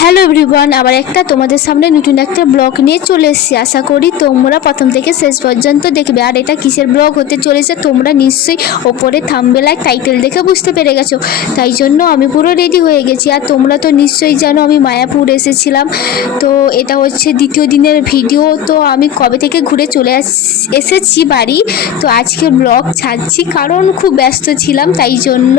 Hello everyone আবার একটা তোমাদের সামনে নতুন একটা ব্লগ নিয়ে চলে এসেছি। আশা করি তোমরা প্রথম থেকে শেষ পর্যন্ত দেখবে। আর এটা কিসের ব্লগ হতে চলেছে তোমরা নিশ্চয়ই ওপরে থামবেলায় টাইটেল দেখে বুঝতে পেরে গেছো। তাই জন্য আমি পুরো রেডি হয়ে গেছি। আর তোমরা তো নিশ্চয়ই জানো আমি মায়াপুর এসেছিলাম। তো এটা হচ্ছে দ্বিতীয় দিনের ভিডিও তো আমি কবে থেকে ঘুরে চলে এসেছি বাড়ি? তো আজকে ব্লগ ছাড়ছি কারণ খুব ব্যস্ত ছিলাম। তাই জন্য,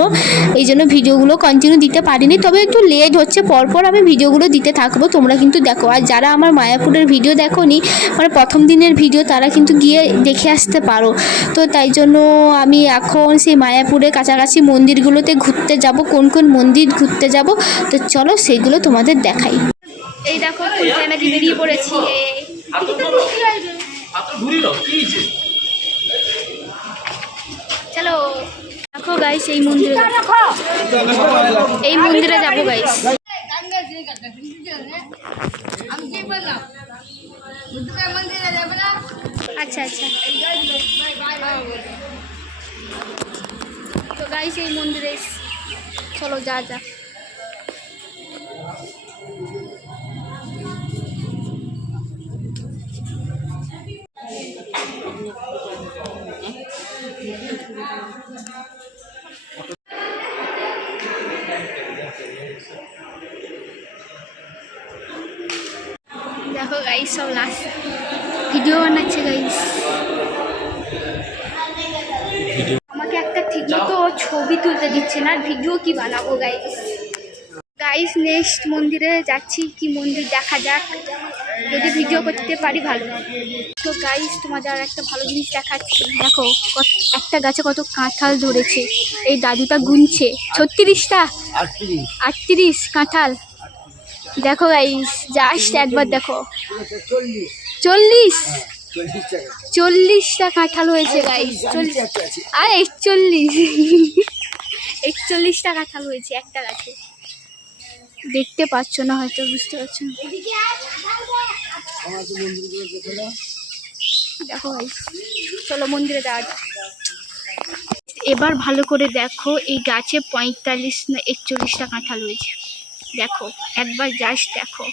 এই জন্য ভিডিওগুলো কন্টিনিউ দিতে পারিনি। তবে একটু লেট হচ্ছে। পরপর আমি ভিডিওগুলো দিতে থাকব তোমরা কিন্তু দেখো। আর যারা আমার মায়াপুরের ভিডিও দেখোনি মানে প্রথম দিনের ভিডিও তারা কিন্তু গিয়ে দেখে আসতে পারো। তো তাই জন্য আমি এখন সেই মায়াপুরের কাছাকাছি মন্দিরগুলোতে ঘুরতে যাব কোন কোন মন্দির ঘুরতে যাব তো চলো সেগুলো তোমাদের দেখাই। এই দেখো বেরিয়ে পড়েছি। চলো। দেখো গাইস এই মন্দিরে এই মন্দিরে যাব গাইস আচ্ছা আচ্ছা তো গাইস এই মন্দিরে এস- চলো যা যা দেখো গাইস সব লাস্ট ভিডিও বানাচ্ছে গাইস আমাকে একটা ঠিক মতো ছবি তুলতে দিচ্ছে না। ভিডিও কি বানাবো গাইস গাইস নেক্সট মন্দিরে যাচ্ছি। কি মন্দির দেখা যাক। যদি ভিডিও করতে পারি ভালো। তো গাইস তোমাদের আর একটা ভালো জিনিস দেখাচ্ছি। দেখো একটা গাছে কত কাঁঠাল ধরেছে। এই দাদুটা গুনছে। ছত্রিশটা? আটত্রিশ। আটত্রিশ কাঁঠাল। দেখো গাইস জাস্ট একবার দেখো। চল্লিশ। চল্লিশ? চল্লিশ টাকা। চল্লিশটা কাঁঠাল হয়েছে গাইস চল্লিশ। আর একচল্লিশ। একচল্লিশটা কাঁঠাল হয়েছে একটা গাছে। দেখতে পাচ্ছ না হয়তো বুঝতে পারছ না। দেখে চলো মন্দিরে যাওয়া যাক। এবার ভালো করে দেখো এই গাছে পঁয়তাল্লিশ না একচল্লিশটা কাঁঠাল হয়েছে। দেখো, একবার জাস্ট দেখো।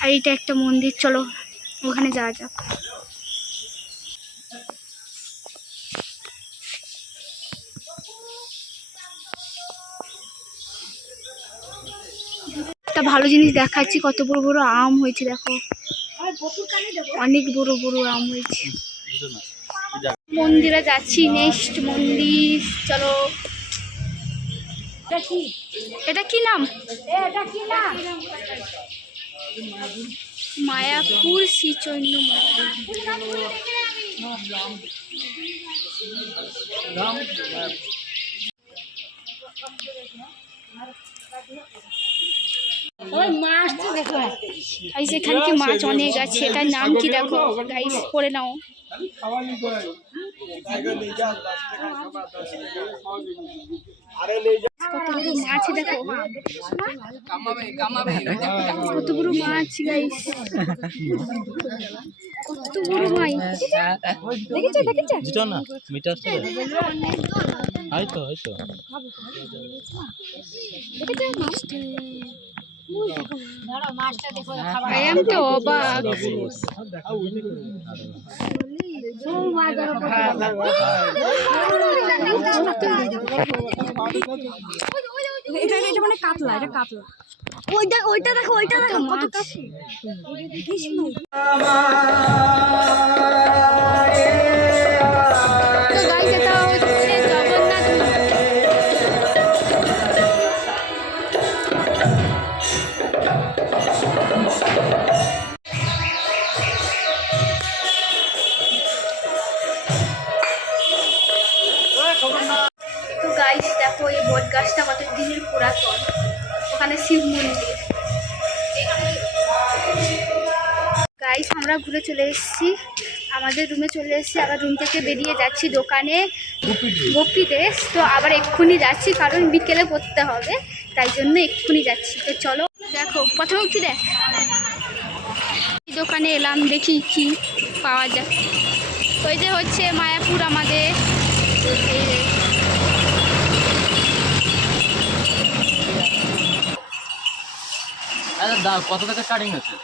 আর এটা একটা মন্দির, চলো ওখানে যাওয়া যাক। একটা ভালো জিনিস দেখাচ্ছি, কত বড় বড় আম হয়েছে, দেখো। অনেক বড় বড় আম হয়েছে। মন্দিরে যাচ্ছি নেক্সট মন্দির চলো। এটা কি? নাম? মায়াপুর শ্রী চৈন্য মন্দির। গাইস এখানে কি মাছ অনেক আছে এটার নাম কি দেখো গাইস পড়ে নাও কতগুলো মাছ দেখো? কতগুলো মাছ গাইস কত বড় মাছ? দেখেছ দেখেছ? দুটো না? মিটারটা হয়তো হয়তো। আই এম তো অবাক। এটা এটা মানে কাতলা এটা কাতলা। ওইটা ওইটা দেখো ওইটা দেখো কত কাছে শিব গাইস আমরা ঘুরে চলে এসেছি। আমাদের রুমে চলে এসেছি। আবার রুম থেকে বেরিয়ে যাচ্ছি দোকানে গোপী দেশ তো আবার এক্ষুনি যাচ্ছি, কারণ বিকেলে পড়তে হবে। তাই জন্য এক্ষুনি যাচ্ছি। তো চলো, দেখো প্রথমে কি এই দোকানে এলাম, দেখি কি পাওয়া যায়। ওই যে হচ্ছে মায়াপুর আমাদের। আচ্ছা দাম কত থেকে স্টার্টিং হচ্ছে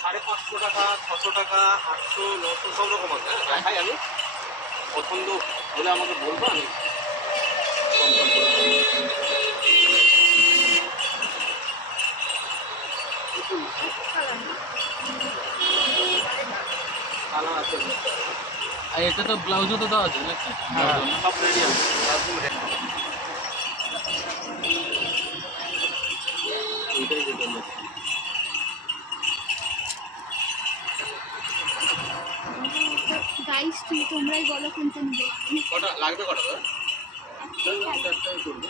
সাড়ে পাঁচশো টাকা ছশো টাকা আটশো নশো সব রকম আছে। হ্যাঁ আমি। পছন্দ হলে আমাকে বলব আমি আছে। আর এটা তো ব্লাউজও তো দেওয়া আছে নাকি? হ্যাঁ সব রেডি আছে। একদম যেতে গাইস তুমি তোমরাই বলো কোনটা নিবে। কটা? লাগবে কটা দাদা? একটাই করব।